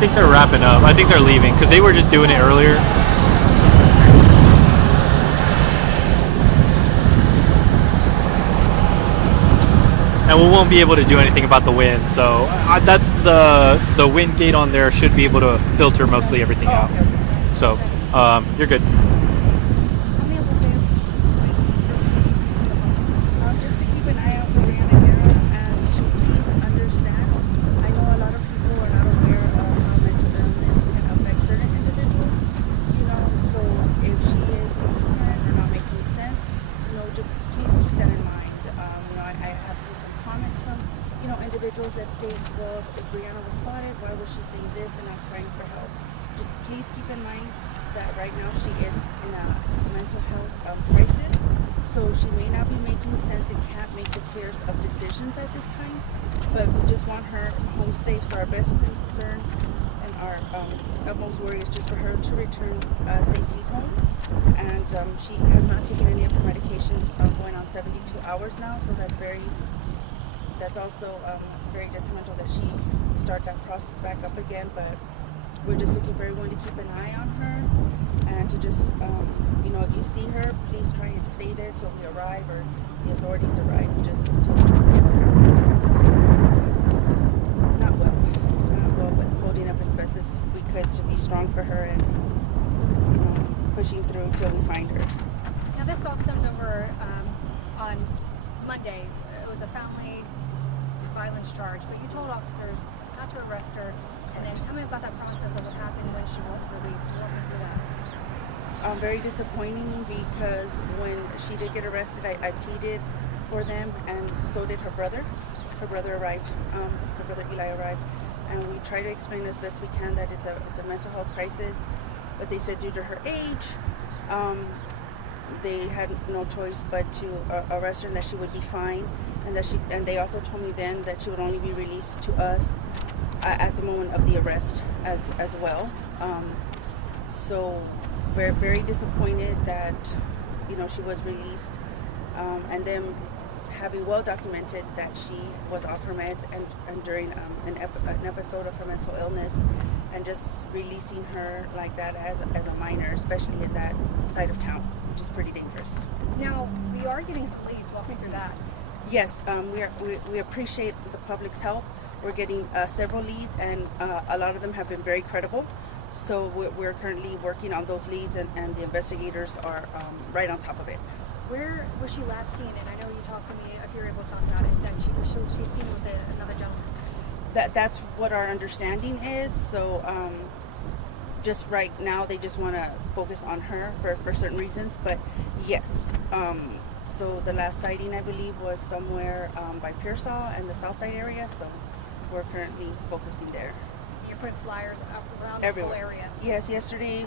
think they're wrapping up. I think they're leaving because they were just doing it earlier. And we won't be able to do anything about the wind, so that's the wind gate on there should be able to filter mostly everything out. So you're good. Just to keep an eye out for Briana Guerra and to please understand, I know a lot of people are not aware of how mental illness can affect certain individuals, so if she is ignorant or not making sense, just please keep that in mind. I have seen some comments from, individuals that state, well, if Briana was spotted, why was she saying this and not crying for help? Just please keep in mind that right now she is in a mental health crisis, so she may not be making sense and can't make the clearest of decisions at this time, but we just want her home safe, so our best concern and our utmost worry is just for her to return safely home. And she has not taken any of her medications going on 72 hours now, so that's also very detrimental that she start that process back up again. But we're just looking for everyone to keep an eye on her and to just, if you see her, please try and stay there till we arrive or the authorities arrive. Just not well, but holding up as best as we could to be strong for her and pushing through till we find her. Now this all stemmed over on Monday. It was a family violence charge, but you told officers not to arrest her. And then tell me about that process of what happened when she was released. Walk me through that. Very disappointing because when she did get arrested, I pleaded for them, and so did her brother. Her brother arrived. Her brother Eli arrived, and we tried to explain as best we can that it's a mental health crisis. But they said due to her age, they had no choice but to arrest her and that she would be fine, and they also told me then that she would only be released to us at the moment of the arrest as well. So very, very disappointed that she was released, and then having well documented that she was off her meds and during an episode of her mental illness, and just releasing her like that as a minor, especially in that side of town, which is pretty dangerous. Now, we are getting some leads. Walk me through that. Yes, we appreciate the public's help. We're getting several leads, and a lot of them have been very credible. So we're currently working on those leads, and the investigators are right on top of it. Where was she last seen? And I know you talked to me, if you're able to talk about it, that she's seen with another gentleman. That's what our understanding is. So just right now, they just want to focus on her for certain reasons. But yes, so the last sighting, I believe, was somewhere by Pearsall and the Southside area. So we're currently focusing there. You're putting flyers up around everywhere. This whole area. Yes, yesterday,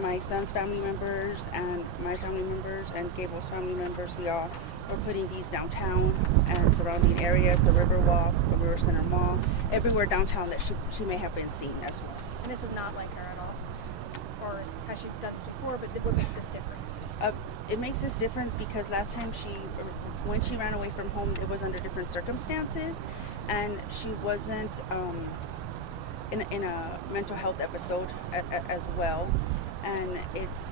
my son's family members and my family members and Gable's family members, we all were putting these downtown and surrounding areas, the Riverwalk, the River Center Mall, everywhere downtown that she may have been seen as well. And this is not like her at all? Or has she done this before, but what makes this different? It makes this different because last time when she ran away from home, it was under different circumstances, and she wasn't in a mental health episode as well. And it's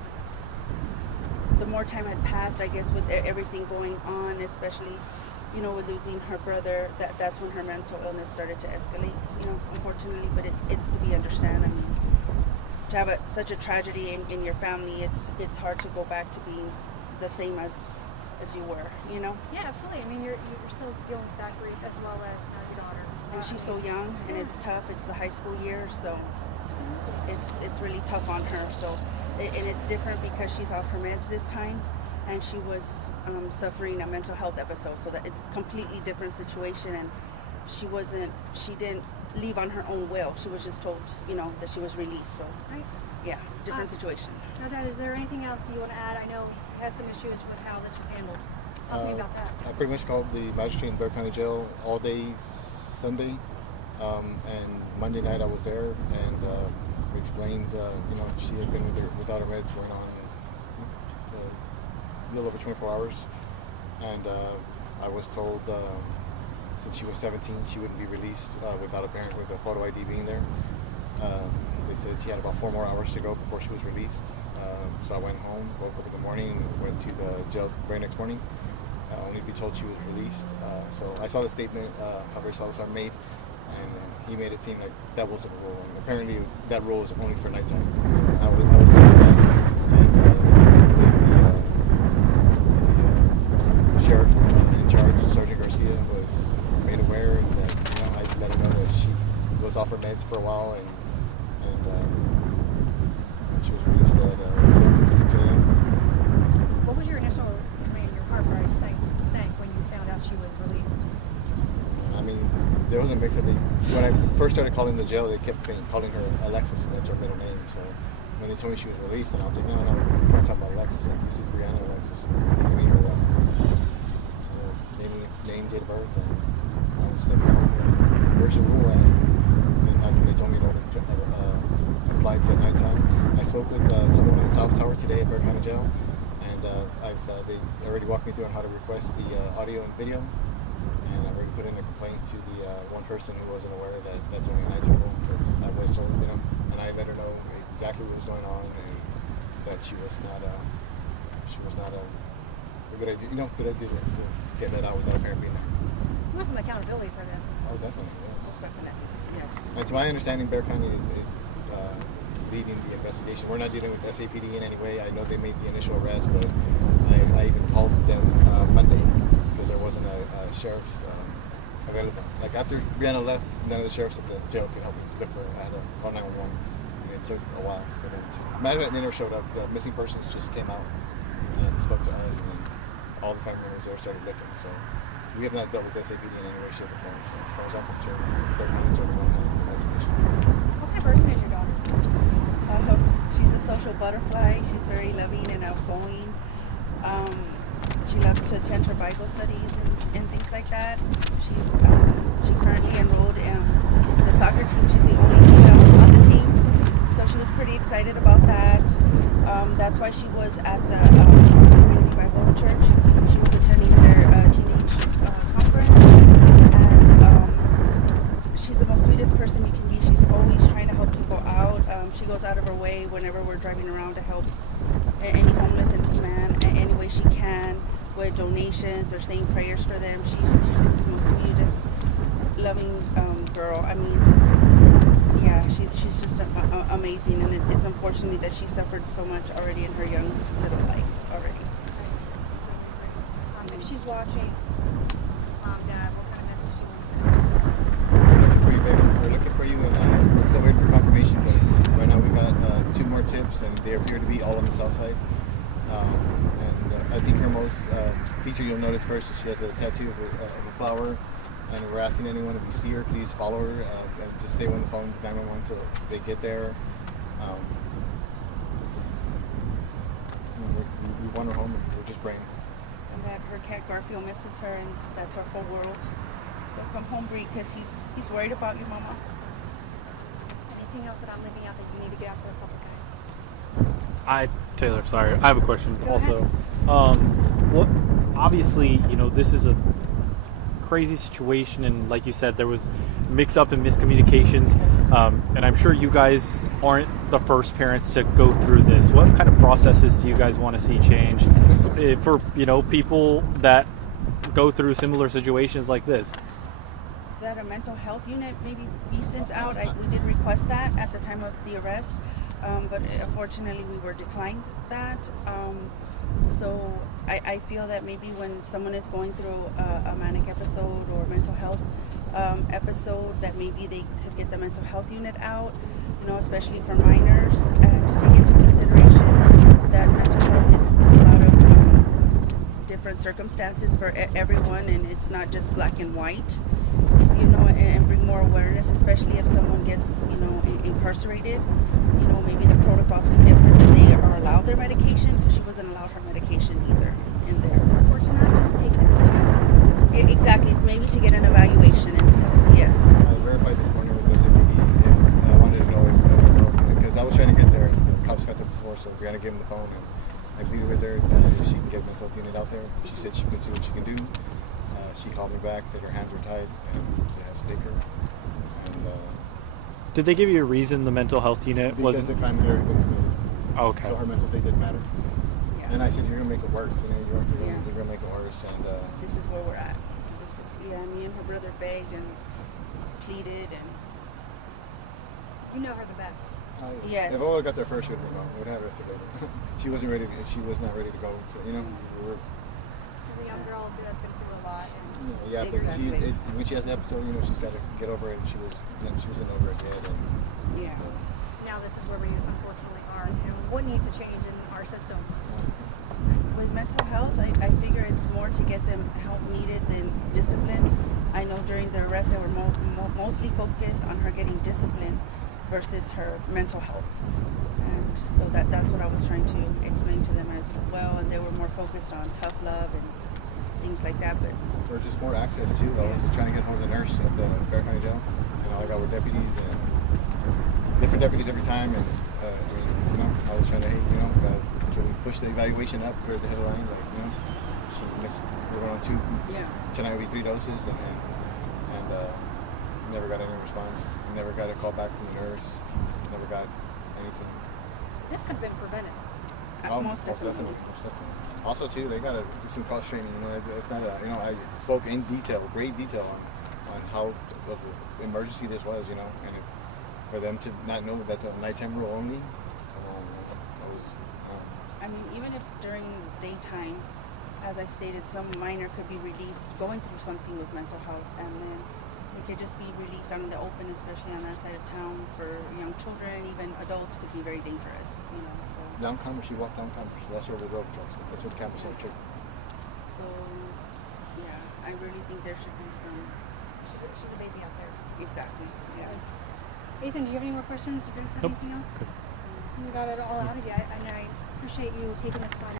the more time had passed, I guess, with everything going on, especially with losing her brother, that's when her mental illness started to escalate, unfortunately. But it's to be understood. I mean, to have such a tragedy in your family, it's hard to go back to being the same as you were, Yeah, absolutely. I mean, you're still dealing with that grief as well as your daughter. And she's so young, and it's tough. It's the high school year, so Absolutely. it's really tough on her. So, and it's different because she's off her meds this time, and she was suffering a mental health episode. So that it's a completely different situation, and she didn't leave on her own will. She was just told, that she was released. So, Right. yeah, it's a different situation. Now, Dad, is there anything else you want to add? I know you had some issues with how this was handled. Talk to me about that. I pretty much called the magistrate in Bexar County Jail all day Sunday, and Monday night I was there, and we explained, she had been without her meds going on a little over 24 hours, and I was told since she was 17 she wouldn't be released without a parent with a photo ID being there. They said she had about 4 more hours to go before she was released. So I went home, woke up in the morning, went to the jail very next morning, only to be told she was released. So I saw the statement Javier Salazar made, and he made it seem like that wasn't a rule. And apparently that rule is only for nighttime. I was the sheriff in charge, Sergeant Garcia, was made aware, and I let her know that she was off her meds for a while, and she was released at 6 a.m. What was your initial, your heart rate sank when you found out she was released? I mean, there was a mix of when I first started calling the jail, they kept calling her Alexis, and that's her middle name. So when they told me she was released, and I was like, no, we're not talking about Alexis. Like, this is Briana Alexis. Give me her name, date of birth, and I was just like, where's the rule at? And that's when they told me to apply to nighttime. I spoke with someone in the South Tower today at County Jail, and they already walked me through on how to request the audio and video. And I already put in a complaint to the one person who wasn't aware that that's only a nighttime rule, because I was told, and I let her know exactly what was going on, and that she was not a good idea, good idea to get that out without a parent being there. There was some accountability for this. Oh, definitely, yes. Most definitely. Yes. And to my understanding, Bear County is leading the investigation. We're not dealing with SAPD in any way. I know they made the initial arrest, but I even called them Monday because there wasn't a sheriff's available. Like after Briana left, none of the sheriffs at the jail could help me look for her. I had to call 911, and it took a while for them to. Matter of fact, they never showed up. The missing persons just came out and spoke to us, and then all the family members there started looking. So we have not dealt with SAPD in any way, shape, or form. So as far as I'm concerned, Bear County is only one investigation. What kind of person is your daughter? She's a social butterfly. She's very loving and outgoing. She loves to attend her Bible studies and things like that. She currently enrolled in the soccer team. She's the only female on the team, so she was pretty excited about that. That's why she was at the Community Bible Church. She was attending their teenage conference, and she's the most sweetest person you can be. She's always trying to help people out. She goes out of her way whenever we're driving around to help any homeless man in any way she can, with donations or saying prayers for them. She's the most sweetest, loving girl. I mean, yeah, she's just amazing, and it's unfortunate that she suffered so much already in her young little life already. If she's watching, Dad, what kind of message do you want to send? We're looking for you, baby. We're looking for you, and we're still waiting for confirmation, but right now we've got 2 more tips, and they appear to be all on the south side. And I think her most feature you'll notice first is she has a tattoo of a flower, and we're asking anyone, if you see her, please follow her. Just stay on the phone with 911 until they get there. We want her home, and we're just praying. And that her cat Garfield misses her, and that's our whole world. So come home, Bree, because he's worried about you, Mama. Anything else that I'm leaving out that you need to get out to the public, guys? Taylor, sorry, I have a question Go also. What? Obviously, this is a crazy situation, and like you said, there was mix-up and miscommunications. Yes. And I'm sure you guys aren't the first parents to go through this. What kind of processes do you guys want to see change for people that go through similar situations like this? That a mental health unit maybe be sent out. We did request that at the time of the arrest, but unfortunately we were declined that. So I feel that maybe when someone is going through a manic episode or mental health episode, that maybe they could get the mental health unit out, especially for minors, and to take into consideration that mental health is a lot of different circumstances for everyone, and it's not just black and white, and bring more awareness, especially if someone gets, incarcerated. Maybe the protocols be different, that they are allowed their medication, because she wasn't allowed her medication either in there. Or to not just take them to jail. Exactly, maybe to get an evaluation and stuff. Yes. I verified this morning with the SAPD if I wanted to know if because I was trying to get there. The cops got there before, so we had to give him the phone, and I pleaded with her if she can get a mental health unit out there. She said she can see what she can do. She called me back, said her hands were tied, and she has to take her. And Did they give you a reason the mental health unit Because wasn't? the crime had already been committed. Okay. So her mental state didn't matter. Yeah. And I said, you're gonna make it worse. And then you're Yeah. gonna make it worse. And This is where we're at. Me and her brother begged and pleaded, and You know her the best. Yes. If Ola got there first, she would have gone. We would have rest of it. She wasn't ready. She was not ready to go. So, we were. She's a young girl that's been through a lot. And Yeah, but Exactly. when she has the episode, she's got to get over it. And she wasn't over it yet. And yeah. now this is where we unfortunately are. And what needs to change in our system? With mental health, I figure it's more to get them help needed than discipline. I know during the arrest they were mostly focused on her getting discipline versus her mental health. And so that's what I was trying to explain to them as well. And they were more focused on tough love and things like that. But or just more access too. I was trying to get hold of the nurse at the Bear County Jail, and all I got were deputies and different deputies every time. And I was trying to, can we push the evaluation up for the headline? We're going on 2. yeah. Tonight will be 3 doses, and never got any response. Never got a call back from the nurse. Never got anything. This could have been prevented. Most definitely. Most definitely. Also, too, they gotta do some cross training. It's not I spoke in detail, great detail, on how of an emergency this was. And for them to not know that's a nighttime rule only. I mean, even if during daytime, as I stated, some minor could be released going through something with mental health, and then they could just be released out in the open, especially on that side of town for young children. Even adults could be very dangerous, So Down Commerce, she walked down Commerce. That's where the road trucks. That's where the campus is. So, yeah, I really think there should be some. She's a baby out there. Exactly. Yeah. Ethan, do you have any more questions? You guys have Nope. anything else? We got it all out of you. And I appreciate you taking this time.